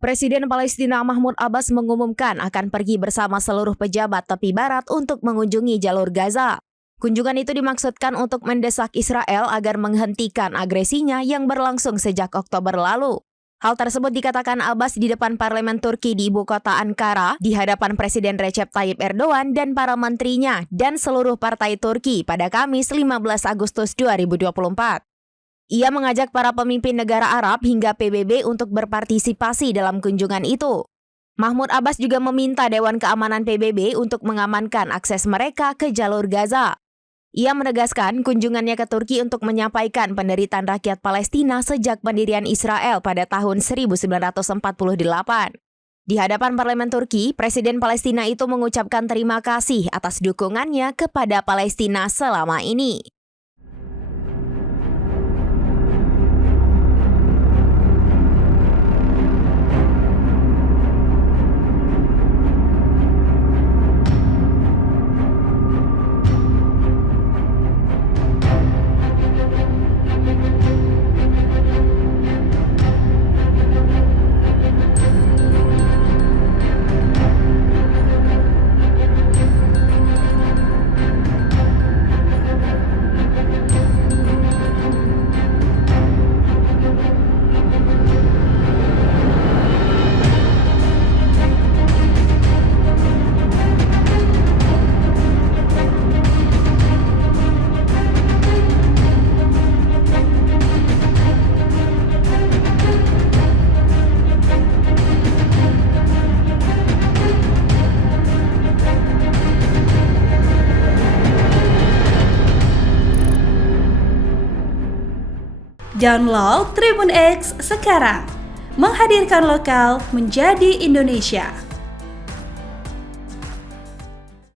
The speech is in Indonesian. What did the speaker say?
Presiden Palestina Mahmud Abbas mengumumkan akan pergi bersama seluruh pejabat tepi barat untuk mengunjungi jalur Gaza. Kunjungan itu dimaksudkan untuk mendesak Israel agar menghentikan agresinya yang berlangsung sejak Oktober lalu. Hal tersebut dikatakan Abbas di depan parlemen Turki di ibu kota Ankara di hadapan Presiden Recep Tayyip Erdogan dan para menterinya dan seluruh partai Turki pada Kamis 15 Agustus 2024. Ia mengajak para pemimpin negara Arab hingga PBB untuk berpartisipasi dalam kunjungan itu. Mahmud Abbas juga meminta Dewan Keamanan PBB untuk mengamankan akses mereka ke jalur Gaza. Ia menegaskan kunjungannya ke Turki untuk menyampaikan penderitaan rakyat Palestina sejak pendirian Israel pada tahun 1948. Di hadapan parlemen Turki, Presiden Palestina itu mengucapkan terima kasih atas dukungannya kepada Palestina selama ini. Download Tribun X sekarang, menghadirkan lokal menjadi Indonesia.